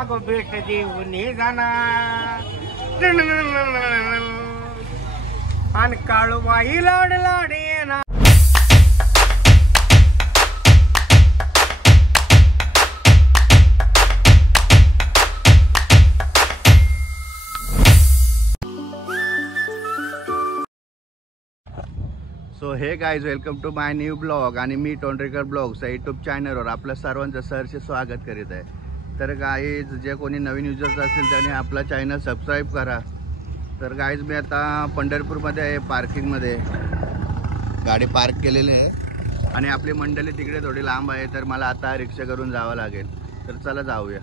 अगो भेट देऊन जाणार आणि काळूबाई लाड लाड येणार. So hey guys, welcome to my new blog. आणि मी टोंडरेकर ब्लॉग्स या यूट्यूब चॅनलवर आपल्या सर्वांचं सहर्ष स्वागत करीत आहे. तर गाइज, जे कोणी नवीन युजर्स असतील त्याने आपला चॅनल सबस्क्राईब करा. तर गाइज, मी आता पंढरपूरमध्ये आहे, पार्किंगमध्ये गाडी पार्क केलेली आहे आणि आपली मंडळी तिकडे थोडी लांब आहे. तर मला आता रिक्षा करून जावं लागेल. तर चला जाऊया.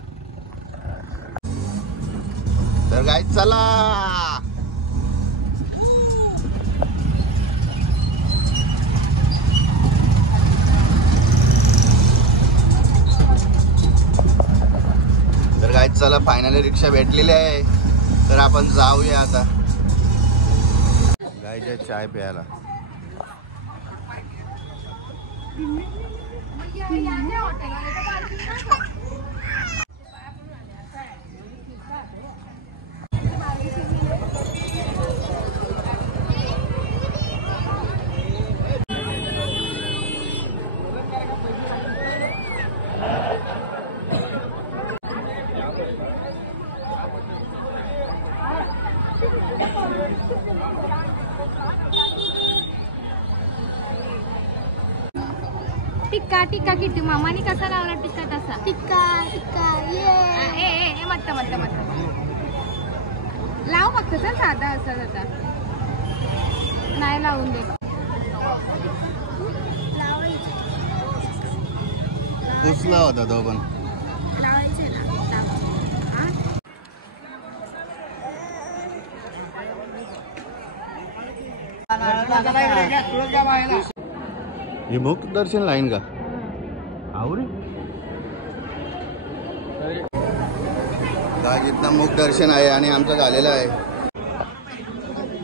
तर गाइज चला. तर गाइज चला, फायनली रिक्षा भेटलेली आहे. तर आपण जाऊया आता गाइज चाय प्यायला. टिक्का टिक्का किती मामाने कसा लावला टिक्का तसा टिक्का टिक्का ये मत मत मत लाव फक्त चल, साधा असं आता नाही लावून दे. पुसला होता तो पण. हे मुख दर्शन लाईन का आवरे गाइज, इथं मुख दर्शन आहे आणि आमचं झालेलं आहे.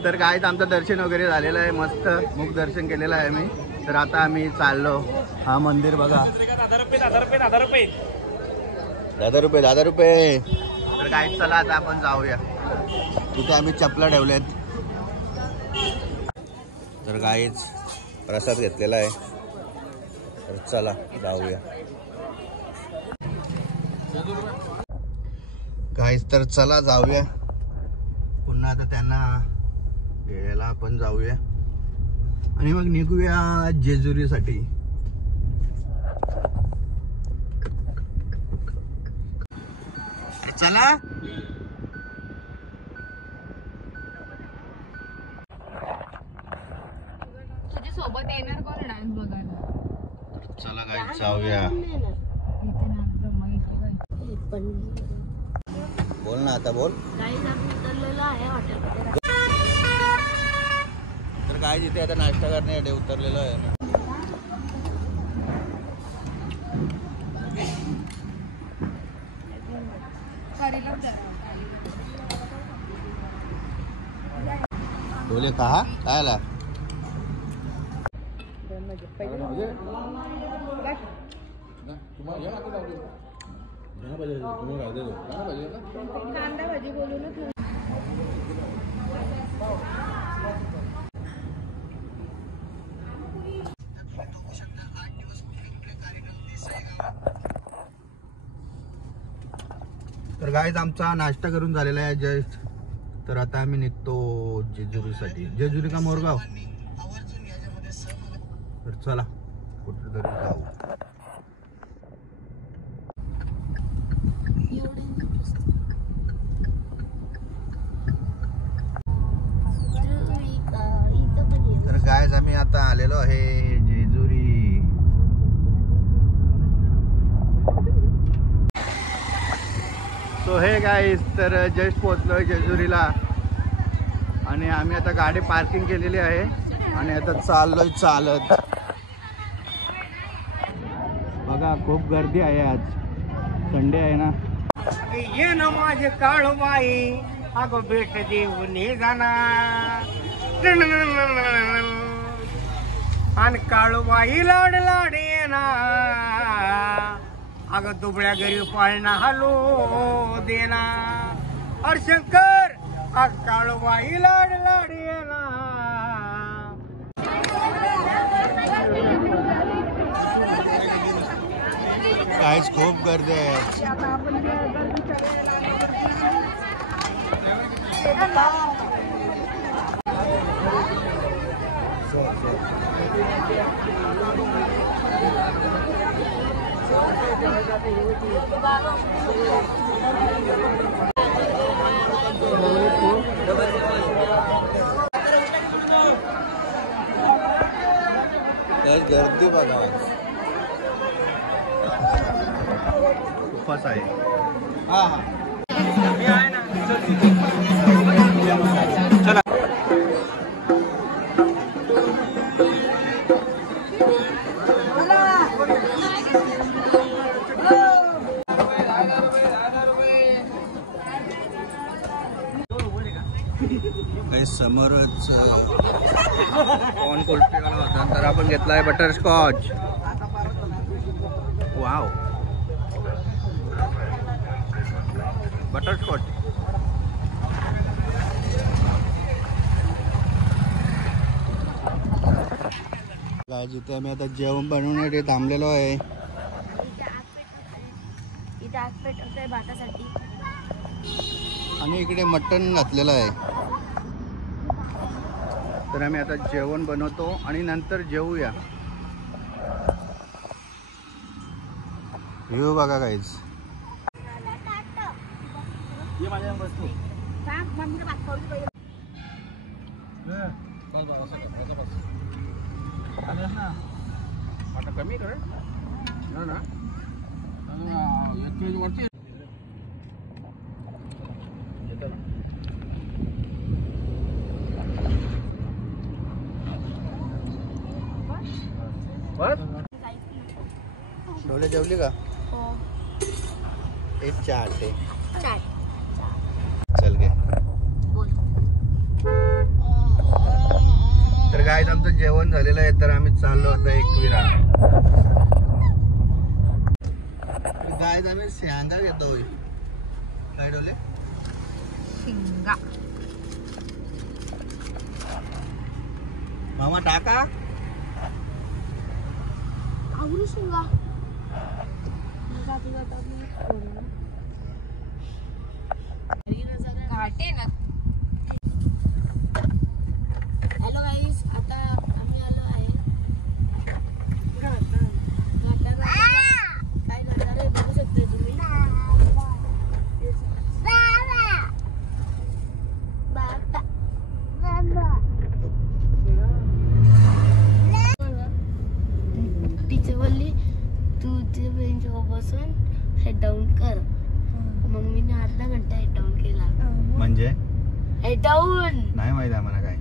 तर गाइज, आमचं दर्शन वगैरे झालेलं आहे, मस्त मुख दर्शन केलेलं आहे मी. तर आता आम्ही चाललो. हा मंदिर बघा, 10 रुपये. तर गाइज चला आता आपण जाऊया. तिथे आम्ही चपला ठेवलेत. तर गाइज प्रसाद घेतलेला आहे. तर चला जाऊया गाइज. तर चला जाऊया पुन्हा. आता त्यांना घ्यायला आपण जाऊया आणि मग निघूया जेजुरीसाठी. चला तुझ्या सोबत येणार कोण डान्स बघायला. चला गाइज जाऊया. बोल ना आता, बोल. तर गाइज इथे आता नाश्ता करण्यासाठी उतरलेलो आहे. बोले कहा काय आला. कांदा भाजी बोलूनच. तर गाइज, आमचा नाश्ता करून झालेला आहे जस्ट. तर आता आम्ही निघतो जेजुरीसाठी. जेजुरी का मोरगाव. तर चला कुठेतरी जाऊ. तर गाइज, आम्ही आता आलेलो आहे जेजुरी. सो हे गाइज, तर जस्ट पोहोचलोय जेजुरीला आणि आम्ही आता गाडी पार्किंग केलेली आहे आणि आता चाललोय चालत. बघा खूप गर्दी आहे, आज संडे आहे ना. ये ना माझे काळूबाई अगो भेट देऊन जाणार आणि काळूबाई लाड लाड येणार अगं दुबळ्या घरी पाळणा हलो देना अरे शंकर अग काळूबाई लाड लाड येना. काहीच खूप गर्दी आहे. गर्दी बघा खूपच आहे. चला काही समोरच कॉर्न कुल्फीवाला होता. तर आपण घेतलाय बटरस्कॉच. Wow butterscotch. काय जिथे आम्ही आता जेवण बनवण्यासाठी थांबलेलो आहे. इथे आग पेटवतोय भातासाठी आणि इकडे मटण घातलेलं आहे. तर आम्ही आता जेवण बनवतो आणि नंतर जेवूया. व्ह्यू बघा काहीच. कमी कर ना वरती डोले जेवली का? एक चाट आहे. चल गे. तर गाईज आमचं जेवण झालेलं आहे. तर आम्ही चाललो आता एकविरा. गाईज आम्ही शेंगा घेतोय. काय डोले? शिंगा मामा टाका. आवडी शिंगा घाटे ना. हॅलो गाईस, आता आम्ही आलो आहे घाटाला. काय घाटाला आहे बघू शकता तुम्ही. टीचर बोलली तू तुझ्या बेंचवर बसून हेड डाऊन कर. मग मी अर्धा घंटा हेड डाऊन केला. म्हणजे हेड डाऊन नाही माहिती आम्हाला काय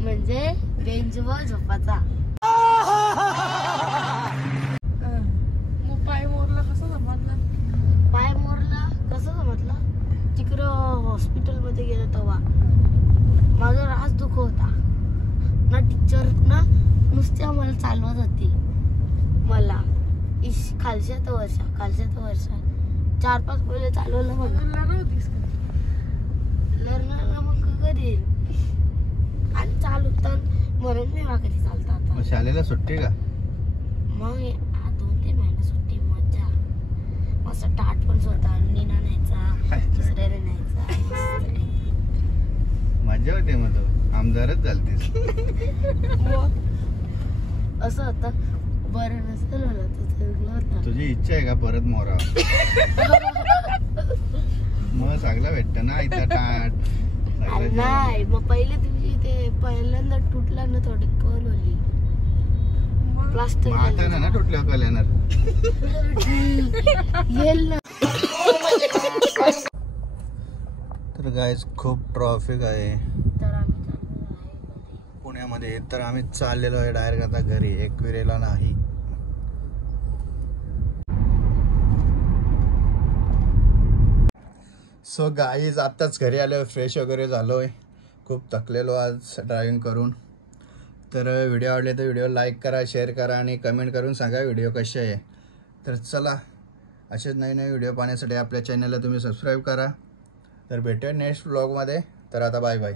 म्हणजे बेंचवर झोपाचा. मग पाय मोरला कसं समजलं? पाय मोरला कसं समजलं? तिकडं हॉस्पिटलमध्ये गेलो तेव्हा माझा रास दुख होता ना. टीचर ना नुसते आम्हाला चालवत होती. मला खालच्या तर वर्षा 4-5 पहिले चालवलं म्हणून लर्नरला मग कधी आणि चालवतात म्हणून मी कधी चालतात. मग शाळेला सुट्टी का? मग 2-3 महिने सुट्टी. मज्जा मस्त. टाट पण स्वतः नीना न्यायचा, दुसऱ्याने न्यायचा. मजा होते. मग तो आमदारच झालतीस. असं होतं. बरं नसेल मला तर तुझी इच्छा आहे का परत मोरा? मग चांगला भेटत ना इथं टाट. नाही मग पहिले दिवशी ते पहिल्यांदा तुटला ना थोडी कल होली प्लास्टर. आता ना तुटल्या कल्याणार येईल ना. तर गाईज खूप ट्रॉफिक आहे तर आम्ही पुण्यामध्ये. तर आम्ही चाललेलो आहे डायरेक्ट आता घरी. एकविरेला नाही. सो गाईज आत्ताच घरी आलो. फ्रेश वगैरे झालोय. खूप थकलेलो आज ड्रायव्हिंग करून. तर व्हिडिओ आवडले तर व्हिडिओ लाईक करा, शेअर करा आणि कमेंट करून सांगा व्हिडिओ कसे आहे. तर चला, असेच नवीन व्हिडिओ पाहण्यासाठी आपल्या चॅनलला तुम्ही सबस्क्राईब करा. तर भेटूया नेक्स्ट व्लॉगमध्ये. तर आता बाय बाय.